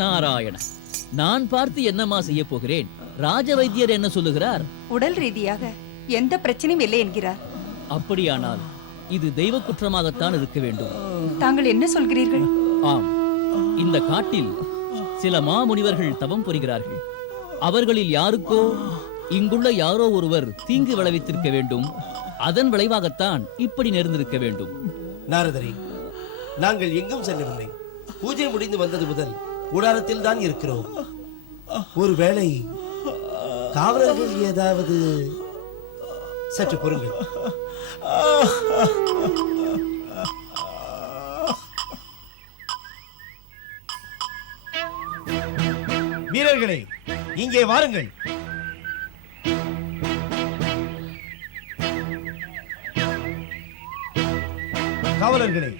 நாராயண, நான் பார்த்து என்னம்மா செய்ய போகிறேன்? ராஜ வைத்தியர் என்ன சொல்லுகிறார்? உடல் ரீதியாக எந்த பிரச்சனையும் இல்லை என்கிறார். அப்படியானால் இது தெய்வ குற்றமாகத்தான் இருக்க வேண்டும். தாங்கள் என்ன சொல்கிறீர்கள்? ஆம், இந்த காட்டில் சில மாமுனிவர்கள் தவம் புரிகிறார்கள். அவர்களில் யாருக்கோ இங்குள்ள யாரோ ஒருவர் தீங்கு விளைவித்திருக்க வேண்டும். அதன் விளைவாகத்தான் இப்படி நேர்ந்திருக்க வேண்டும். நாரதரே, நாங்கள் எங்கும் செல்லவில்லை. பூஜை முடிந்து வந்தது முதல் கூடாரத்தில் தான் இருக்கிறோம். ஒருவேளை காவலர்கள் ஏதாவது... சற்று பொறுங்கள். வீரர்களே, இங்கே வாருங்கள். காவலர்களே,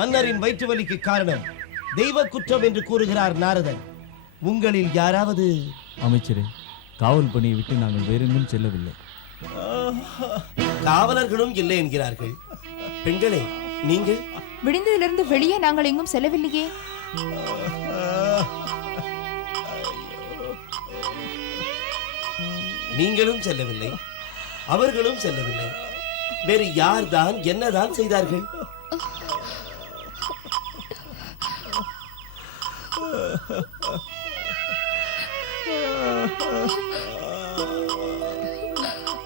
மன்னரின் வயிற்று வலிக்கு காரணம் தெய்வ குற்றம் என்று கூறுகிறார் நாரதன். உங்களில் யாராவது... அமைச்சரே, காவல் பணியை விட்டு நாங்கள் வேறெங்கும் செல்லவில்லை. காவலர்களும் இல்லை என்கிறார்கள். பெண்களே, நீங்கள்? விடிந்ததிலிருந்து வெளியே நாங்கள் எங்கும் செல்லவில்லையே. நீங்களும் செல்லவில்லை, அவர்களும் செல்லவில்லை. வேறு யார்தான் என்னதான் செய்தார்கள்?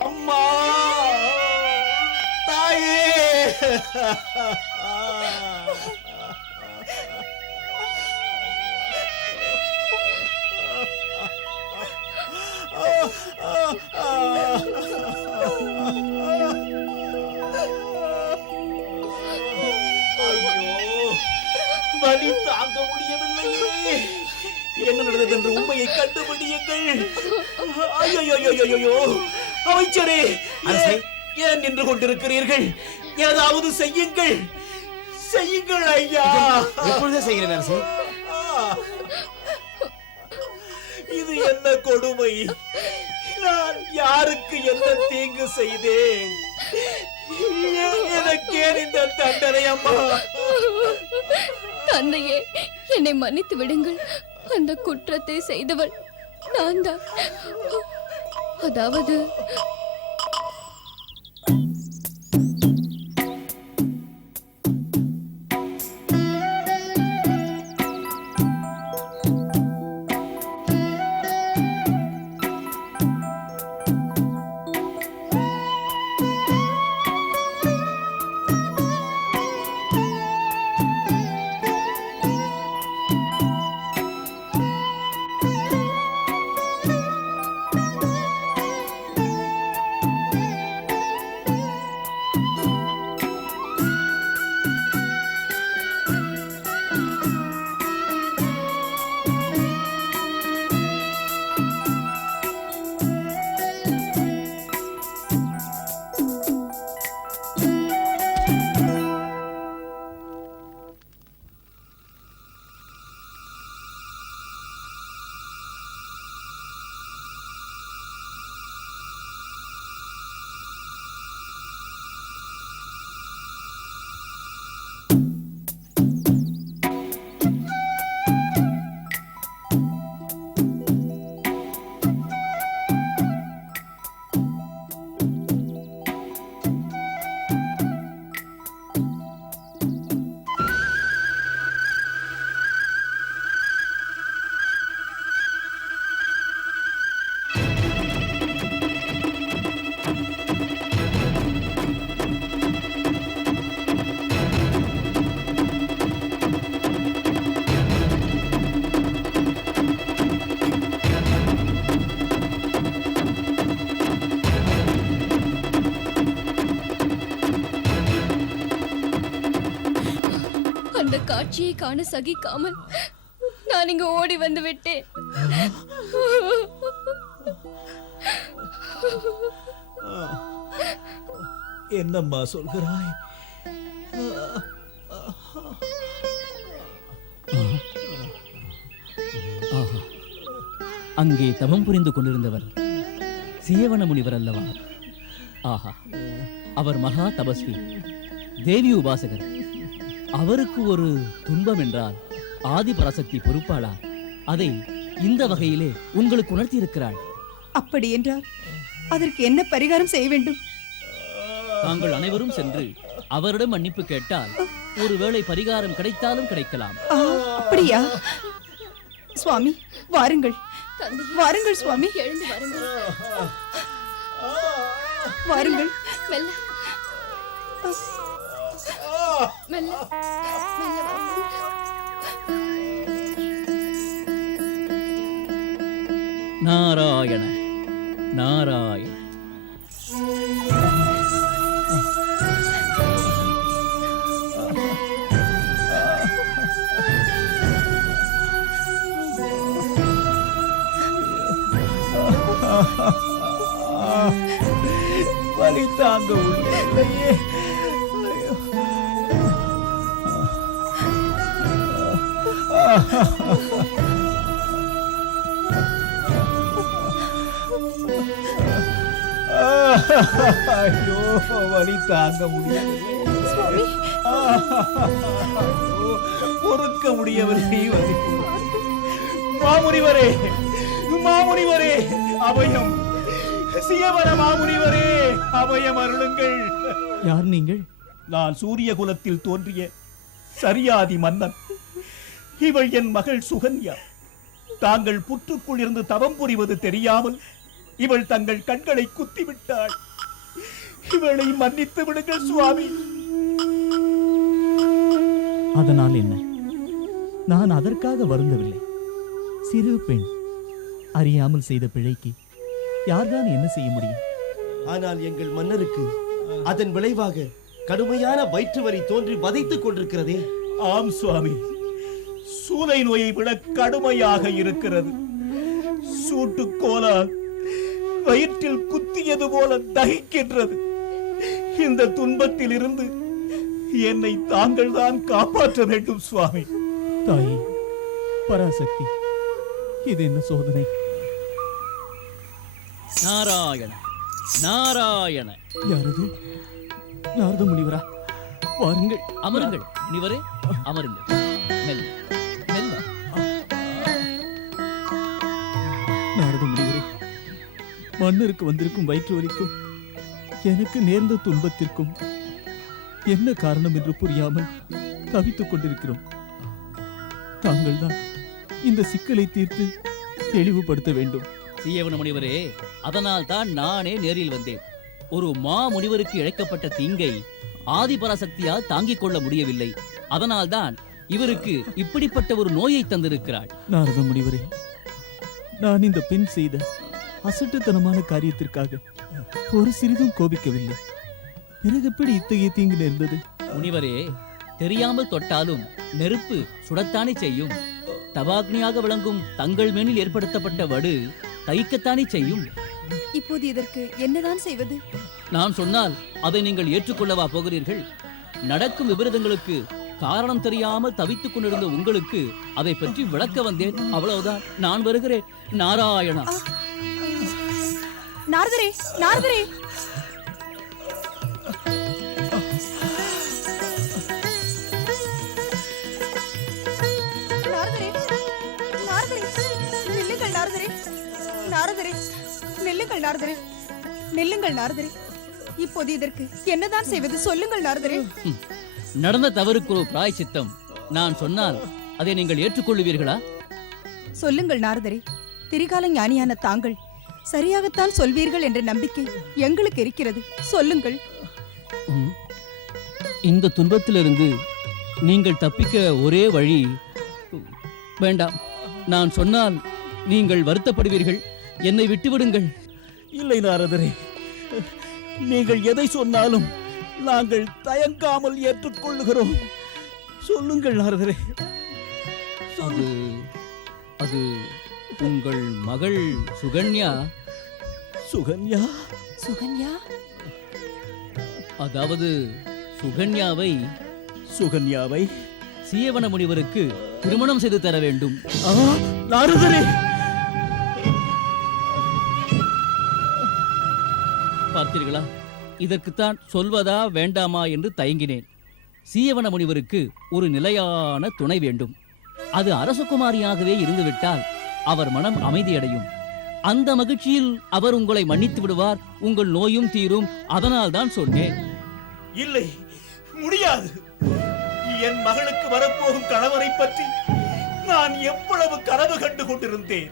அம்மா, தாயே! வலி தாங்க முடியவில்லையே. என்ன நடந்தது என்று உண்மையை கண்டுபிடியுங்கள். ஐயோ, அமைச்சரே, ஏன் நின்று கொண்டிருக்கிறீர்கள்? ஏதாவது செய்யுங்கள், செய்யுங்கள் ஐயா. எப்பொழுதே செய்கிறேன் அரசே. இது என்ன கொடுமை? நான் யாருக்கு என்ன தீங்கு செய்தேன்? எனக்கே இந்த தண்டனை அம்மா. தந்தையே, என்னை மன்னித்து விடுங்கள். அந்த குற்றத்தை செய்தவள் நான் தான். அதாவது அந்த காட்சியை காண சகிக்காமல் நான் இங்கு ஓடி வந்து விட்டேன். என்னம்மா சொல்கிறாய்? அங்கே தவம் புரிந்து கொண்டிருந்தவர் சியவன முனிவர் அல்லவா? ஆஹா, அவர் மகா தபஸ்வி, தேவி உபாசகர். அவருக்கு ஒரு துன்பம் என்றால் ஆதி பராசக்தி பொறுப்பாளா? அதை இந்த வகையிலே உங்களுக்கு உணர்த்தி இருக்கிறாள். அப்படி என்றால் அதற்கு என்ன பரிகாரம் செய்ய வேண்டும்? தாங்கள் அனைவரும் சென்று அவரிடம் மன்னிப்பு கேட்டால் ஒருவேளை பரிகாரம் கிடைத்தாலும் கிடைக்கலாம். அப்படியா? சுவாமி வாருங்கள், தந்தை, வாருங்கள் சுவாமி, எழுந்து வாருங்கள். வாருங்கள். மெல்ல மெல்ல மெல்ல வாருங்கள். நாராயண நாராயண. வலி தாங்க முடியலையே. ஐயோ, வலி தாங்க முடியவில்லை. சுவாமி, பொறுக்க முடியவில்லை வலி. மாமுனிவரே, மாமுனிவரே, அபயம். சியவன மாமுனிவரே, அபயம் அருளுங்கள். யார் நீங்கள்? நான் சூரிய குலத்தில் தோன்றிய சரியாதி மன்னன். இவள் என் மகள் சுகன்யா. தாங்கள் புற்றுக்குள் இருந்து தவம் புரிவது தெரியாமல் இவள் தங்கள் கண்களை குத்திவிட்டாள். இவளை மன்னித்து விடுங்கள் சுவாமி. அதனால் என்ன? நான் அதற்காக வருந்தவில்லை. சிறு பெண் அறியாமல் செய்த பிழைக்கு யார்தான் என்ன செய்ய முடியும்? ஆனால் எங்கள் மன்னருக்கு அதன் விளைவாக கடுமையான வயிற்று வலி தோன்றி வதைத்துக் கொண்டிருக்கிறதே. ஆம் சுவாமி, சூளை நோயை விட கடுமையாக இருக்கிறது. சூட்டுக்கோலால் வயிற்றில் குத்தியது போல தகிக்கின்றது. இந்த துன்பத்தில் இருந்து என்னை தாங்கள் தான் காப்பாற்ற வேண்டும் சுவாமி. தாயே பராசக்தி, இது என்ன சோதனை? நாராயண நாராயண. யாரது? நாரத முனிவரா? வாருங்கள். அமருங்கள் முனிவரே, அமருங்கள். மெல்ல மெல்ல. நாரத முனிவரே, மன்னருக்கு வந்திருக்கும் வயிற்று வலிக்கும் எனக்கு நேர்ந்த துன்பத்திற்கும் என்ன காரணம் என்று புரியாமல் தவித்துக் கொண்டிருக்கிறோம். தாங்கள் தான் இந்த சிக்கலை தீர்த்து தெளிவுபடுத்த வேண்டும். சீயவன முனிவரே, அதனால் தான் நானே நேரில் வந்தேன். ஒரு மா முனிவருக்கு இழைக்கப்பட்ட தீங்கை ஆதிபராசக்தியால் தாங்கிக் கொள்ள முடியவில்லை. அதனால் தான் இவருக்கு இப்படிப்பட்ட ஒரு நோயை தந்திருக்கிறாள். நாரத முனிவரே, நான் இந்த பெண் செய்த அசட்டுத்தனமான காரியத்திற்காக ஒரு சிறிதும் கோபிக்கவில்லை. பிறகு எப்படி இத்தகைய தீங்கு நேர்ந்தது? முனிவரே, தெரியாமல் தொட்டாலும் நெருப்பு சுடத்தானே செய்யும். தவாக்னியாக விளங்கும் தங்கள் மேனில் ஏற்படுத்தப்பட்ட வடு தைக்கத்தானே செய்யும். இப்போது இதற்கு என்னதான் செய்வது? நான் சொன்னால் அதை நீங்கள் ஏற்றுக்கொள்ளவா போகிறீர்கள்? நடக்கும் விபரீதங்களுக்கு காரணம் தெரியாமல் தவித்துக் கொண்டிருந்த உங்களுக்கு அதை பற்றி விளக்க வந்தேன். அவ்வளவுதான். நான் வருகிறேன். நாராயணா. நாரதரே, நாரதரே, நாரதரே, நாரதரே, நில்லுங்கள் நாரதரே, நாரதரே, நில்லுங்கள் நாரதரே, நில்லுங்கள் நாரதரே. இப்போது இதற்கு என்னதான் செய்வது? சொல்லுங்கள் நாரதரே. நடந்த தவறுக்கு ஒரு பிராயச்சித்தம். நான் சொன்னால் அதை நீங்கள் ஏற்றுக்கொள்ளுவீர்களா? சொல்லுங்கள் நாரதரே. திரிகால ஞானியான தாங்கள் சரியாகத்தான் சொல்வீர்கள் என்ற நம்பிக்கை எங்களுக்கு இருக்கிறது. சொல்லுங்கள். இந்த துன்பத்திலிருந்து நீங்கள் தப்பிக்க ஒரே வழி. வேண்டாம், நான் சொன்னால் நீங்கள் வருத்தப்படுவீர்கள். என்னை விட்டுவிடுங்கள். இல்லை நாரதரே, நீங்கள் எதை சொன்னாலும் நாங்கள் தயங்காமல் ஏற்றுக்கொள்ளுகிறோம். சொல்லுங்கள் நாரதரே. அது அது உங்கள் மகள் சுகன்யா. சுகன்யா? சுகன்யா? அதாவது சுகன்யாவை சுகன்யாவை சீயவன முனிவருக்கு திருமணம் செய்து தர வேண்டும். நாரதரே! பார்த்தீர்களா? இதற்குத்தான் சொல்வதா வேண்டாமா என்று தயங்கினேன். சீயவன முனிவருக்கு ஒரு நிலையான துணை வேண்டும். அது அரசகுமாரியாகவே இருந்துவிட்டால் அவர் மனம் அமைதியடையும். அந்த மகிழ்ச்சியில் அவர் உங்களை மன்னித்து விடுவார், உங்கள் நோயும் தீரும். அதனால் தான் சொன்னேன். இல்லை, முடியாது. என் மகளுக்கு வரப்போகும் கணவரை பற்றி நான் எவ்வளவு கனவு கண்டு கொண்டிருந்தேன்.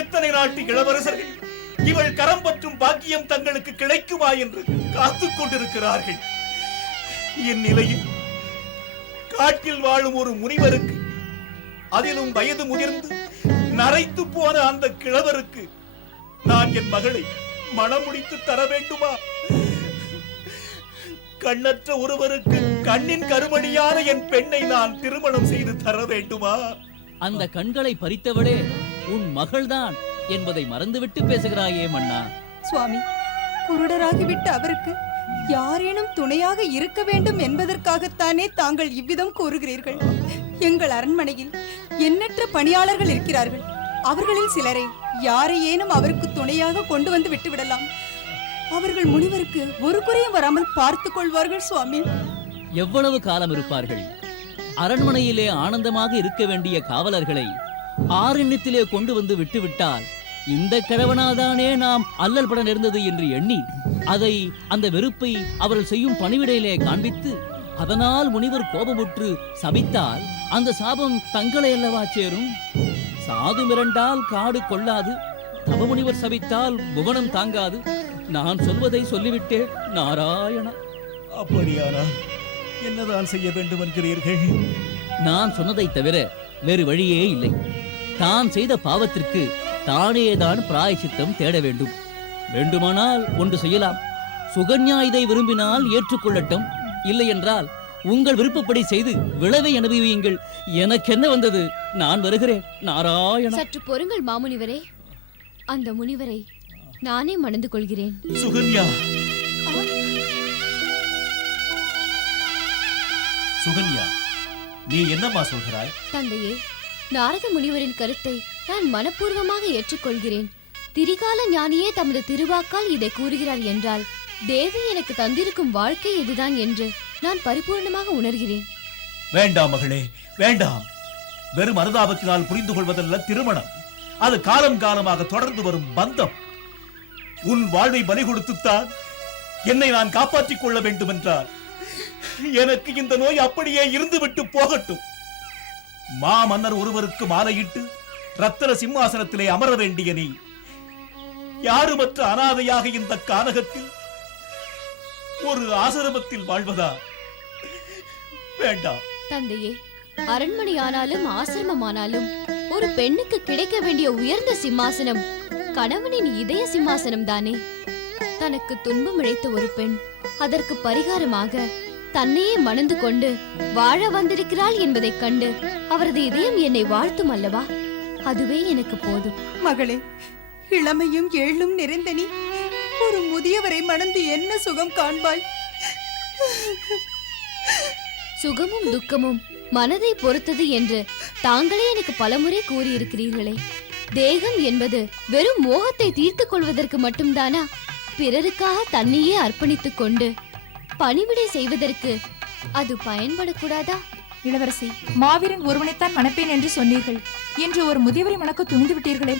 எத்தனை நாட்டு இளவரசர்கள் இவள் கரம் பற்றும் பாக்கியம் தங்களுக்கு கிடைக்குமா என்று காத்துக் கொண்டிருக்கிறார்கள். என் நிலையில் காட்டில் வாழும் ஒரு முனிவருக்கு, அதிலும் வயது முதிர்ந்து நரைத்து போன அந்த கிழவருக்கு நான் என் மகளை மணமுடித்து தர வேண்டுமா? கண்ணற்ற ஒருவருக்கு கண்ணின் கருமணியான என் பெண்ணை நான் திருமணம் செய்து தர வேண்டுமா? அந்த கண்களை பறித்தவளே உன் மகள்தான் என்பதை மறந்துவிட்டு பேசுகிறாயே மன்னா. சுவாமி, குருடராகிவிட்ட அவருக்கு யாரேனும் துணையாக இருக்க வேண்டும் என்பதற்காகத்தானே தாங்கள் இவ்விதம் கூறுகிறீர்கள். எங்கள் அரண்மனையில் எண்ணற்ற பணியாளர்கள் இருக்கிறார்கள். அவர்களில் சிலரை யாரையேனும் அவருக்கு துணையாக கொண்டு வந்து விட்டுவிடலாம். அவர்கள் முனிவருக்கு ஒரு குறையும் வராமல் பார்த்துக் கொள்வார்கள் சுவாமி. எவ்வளவு காலம் இருப்பார்கள்? அரண்மனையிலே ஆனந்தமாக இருக்க வேண்டிய காவலர்களை ஆரண்யத்திலே கொண்டு வந்து விட்டுவிட்டால் இந்த கிழவனாதானே நாம் அல்லல் பட நேர்ந்தது என்று எண்ணி அதை, அந்த வெறுப்பை அவர்கள் செய்யும் பணிவிடையிலே காண்பித்து, அதனால் முனிவர் கோபமுற்று சபித்தால் அந்த சாபம் தங்களை அல்லவா சேரும்? சாது மிரண்டால் காடு கொள்ளாது, தவமுனிவர் சபித்தால் புவனம் தாங்காது. நான் சொல்வதை சொல்லிவிட்டேன் நாராயணா. அப்படியானால் என்னதான் செய்ய வேண்டும் என்கிறீர்கள்? நான் சொன்னதை தவிர வேறு வழியே இல்லை. தான் செய்த பாவத்திற்கு தானேதான் பிராயச்சித்தம் தேட வேண்டும். வேண்டுமானால் ஒன்று செய்யலாம். சுகன்யா இதை விரும்பினால் ஏற்றுக்கொள்ளட்டும். இல்லை என்றால் உங்கள் விருப்பப்படி செய்து விளைவை அனுபவியுங்கள். எனக்கென்ன வந்தது? நான் வருகிறேன் நாராயணா. சற்று பொறுங்கள் மாமுனிவரே. அந்த முனிவரை நானே மணந்து கொள்கிறேன். சுகன்யா, சுகன்யா, நீ என்னம்மா சொல்கிறாய்? தந்தையே, நாரத முனிவரின் கருத்தை நான் மனப்பூர்வமாக ஏற்றுக்கொள்கிறேன். திரிகால ஞானியே தமது திருவாக்கால் இதை கூறுகிறார் என்றால் தேவி எனக்கு தந்திருக்கும் வாழ்க்கை இதுதான் என்று நான் பரிபூர்ணமாக உணர்கிறேன். வேண்டாம் மகளே, வேண்டாம். வெறும் அனுதாபத்தினால் புரிந்து கொள்வதல்ல திருமணம். அது காலம் காலமாக தொடர்ந்து வரும் பந்தம். உன் வாழ்வை பலி கொடுத்துத்தான் என்னை நான் காப்பாற்றிக் கொள்ள வேண்டும் என்றால் எனக்கு இந்த நோய் அப்படியே இருந்துவிட்டு போகட்டும். மா மன்னர் ஒருவருக்கு மாலையிட்டு ரத்தன சிம்மாசனத்திலே அமர வேண்டிய நீ யாருமற்ற அனாதையாக இந்த கானகத்தில் ஒரு ஆசிரமத்தில் வாழ்வதா? வேண்டாம். தந்தையே, அரண்மனையானாலும் ஆசிரமமானாலும் ஒரு பெண்ணுக்கு கிடைக்க வேண்டிய உயர்ந்த சிம்மாசனம் கணவனின் இதய சிம்மாசனம் தானே. தனக்கு துன்பம் இழைத்த ஒரு பெண் அதற்கு பரிகாரமாக தன்னையே மணந்து கொண்டு வாழ வந்திருக்கிறாள் என்பதைக் கண்டு அவரது இதயம் என்னை வாழ்த்தும் அல்லவா? அதுவே எனக்கு போதும். மகளே, இளமையும் ஏழும் நிறைந்த நீ ஒரு முதியவரை மணந்து என்ன சுகம் காண்பாய்? சுகமும் துக்கமும் மனதை பொறுத்தது என்று தாங்களே எனக்கு பலமுறை கூறியிருக்கிறீர்களே. தேகம் என்பது வெறும் மோகத்தை தீர்த்துக் கொள்வதற்கு மட்டும்தானா? பிறருக்காக தன்னையே அர்ப்பணித்துக் கொண்டு பணிவிடை செய்வதற்கு அது பயன்படக்கூடாதா? இளவரசி, மாவீரன் ஒருவனைத்தான் மணப்பேன் என்று சொன்னீர்கள். இன்று ஒரு முதியவரை மணக்க துணிந்து விட்டீர்களே.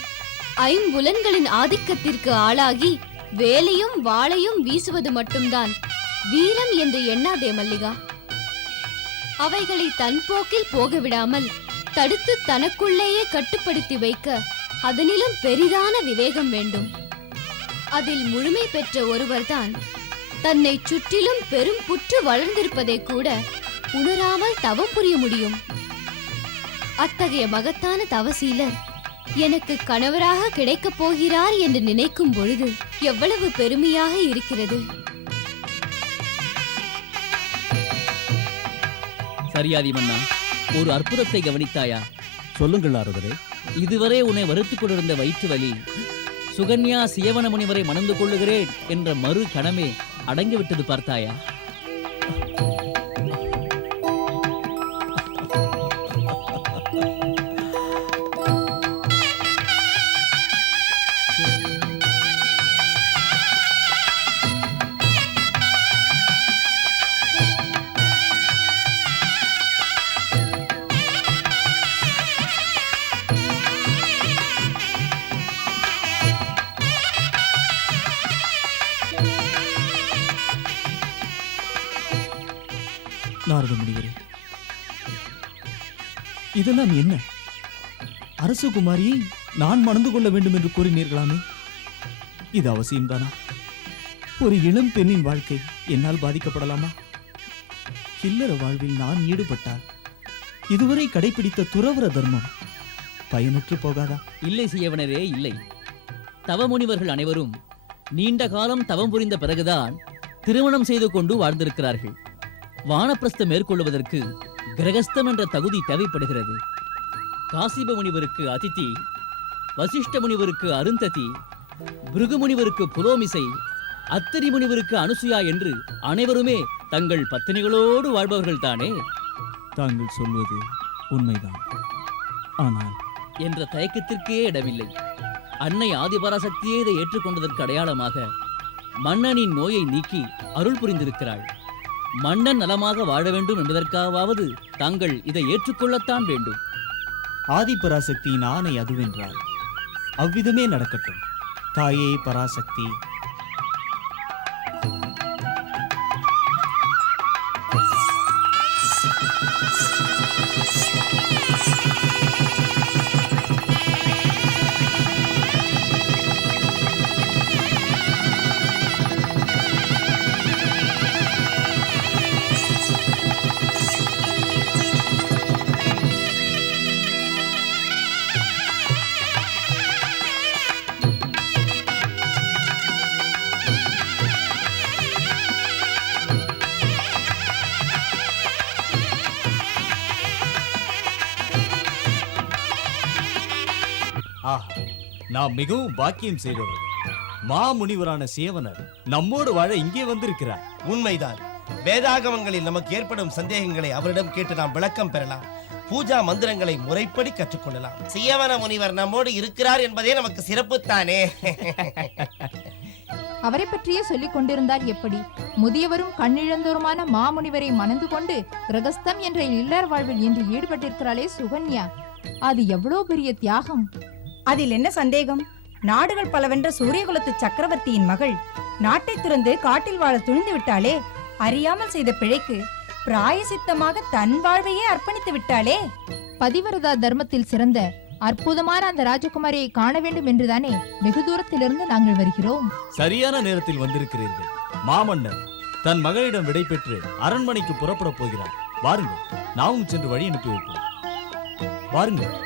ஐம்புலன்களின் ஆதிக்கத்திற்கு ஆளாகி வேலையும் வாளையும் வீசுவது மட்டும்தான் வீரம் என்று எண்ணாதே மல்லிகா. அவைகளை தன் போக்கில் போக விடாமல் தடுத்து தனக்குள்ளேயே கட்டுப்படுத்தி வைக்க அதனிலும் பெரிதான விவேகம் வேண்டும். அதில் முழுமை பெற்ற ஒருவர்தான் தன்னை சுற்றிலும் பெரும் புற்று வளர்ந்திருப்பதை கூட உணராமல் தவம் புரிய முடியும். அத்தகைய மகத்தான தவசீலர் எனக்கு கணவராக கிடைக்கப் போகிறார் என்று நினைக்கும் பொழுது எவ்வளவு பெருமையாக இருக்கிறது. சரியாதி மன்னா, ஒரு அற்புதத்தை கவனித்தாயா? சொல்லுங்கள் நாரதரே. இதுவரை உன்னை வருத்திக் கொண்டிருந்த வயிற்று வலி சுகன்யா சியவன முனிவரை மணந்து கொள்ளுகிறேன் என்ற மறு கணமே அடங்கிவிட்டது பார்த்தாயா? நாரத முனிவரே, இதெல்லாம் என்ன? அரசகுமாரியை நான் மணந்து கொள்ள வேண்டும் என்று கூறினீர்களாமே, இது அவசியம்தானா? ஒரு இளம் பெண்ணின் வாழ்க்கை என்னால் பாதிக்கப்படலாமா? இல்லற வாழ்வில் நான் ஈடுபட்டால் இதுவரை கடைபிடித்த துறவற தர்மம் பயனற்று போகாதா? இல்லை சியவனரே, இல்லை. தவமுனிவர்கள் அனைவரும் நீண்ட காலம் தவம் புரிந்த பிறகுதான் திருமணம் செய்து கொண்டு வாழ்ந்திருக்கிறார்கள். வானப்பிரஸ்தம் மேற்கொள்வதற்கு கிரகஸ்தம் என்ற தகுதி தேவைப்படுகிறது. காசிப முனிவருக்கு அதிதி, வசிஷ்ட முனிவருக்கு அருந்ததி, பிருகு முனிவருக்கு புலோமிசை, அத்திரி முனிவருக்கு அனுசுயா என்று அனைவருமே தங்கள் பத்தினிகளோடு வாழ்பவர்கள் தானே தாங்கள் சொல்வது உண்மைதான். ஆனால் என்ற தயக்கத்திற்கே இடமில்லை. அன்னை ஆதிபராசக்தியே இதை ஏற்றுக்கொண்டதற்கு அடையாளமாக மன்னனின் நோயை நீக்கி அருள் புரிந்திருக்கிறாள். மன்னன் நலமாக வாழ வேண்டும் என்பதற்காவது தாங்கள் இதை ஏற்றுக்கொள்ளத்தான் வேண்டும். ஆதிபராசக்தியின் ஆணை அதுவென்றால் அவ்விதமே நடக்கட்டும். தாயே பராசக்தி. நாம் மிகவும் பாக்கியம் செய்தவர். மாமுனிவரான சேவனர் நம்மோடு வாழ இங்கே வந்திருக்கிறார். உண்மைதான். வேதாகமங்களில் நமக்கு ஏற்படும் சந்தேகங்களை அவரிடம் கேட்டு நாம் விளக்கம் பெறலாம். பூஜா மந்திரங்களை முறைப்படி கற்றுக்கொள்ளலாம். சியவன முனிவர் நம்மோடு இருக்கிறார் என்பதே நமக்கு சிறப்புத்தானே. அவரை பற்றியே சொல்லிக் கொண்டிருந்தால் எப்படி? முதியவரும் கண்ணிழந்தோருமான மாமுனிவரை மணந்து கொண்டு கிரகஸ்தம் என்ற இல்லற வாழ்வில் என்று ஈடுபட்டிருக்கிறாளே சுகன்யா, அது எவ்வளவு பெரிய தியாகம்! அதில் என்ன சந்தேகம்? நாடுகள் பலவென்ற சூரியகுலத்து சக்கரவர்த்தியின் மகள் நாட்டை துறந்து காட்டில் வாழ துணிந்து விட்டாளே. அறியாமல் செய்த பிழைக்கு பிராயசித்தமாக தன் வாழ்வையே அர்ப்பணித்து விட்டாளே. பதிவிரதா தர்மத்தில் சிறந்த அற்புதமான அந்த ராஜகுமாரியை காண வேண்டும் என்றுதானே வெகு தூரத்திலிருந்து நாங்கள் வருகிறோம். சரியான நேரத்தில் வந்திருக்கிறீர்கள். மாமன்னர் தன் மகளிடம் விடை பெற்று அரண்மனைக்கு புறப்பட போகிறார். வாருங்கள், நாமும் சென்று வழி அனுப்பி வைப்போம். வாருங்கள்.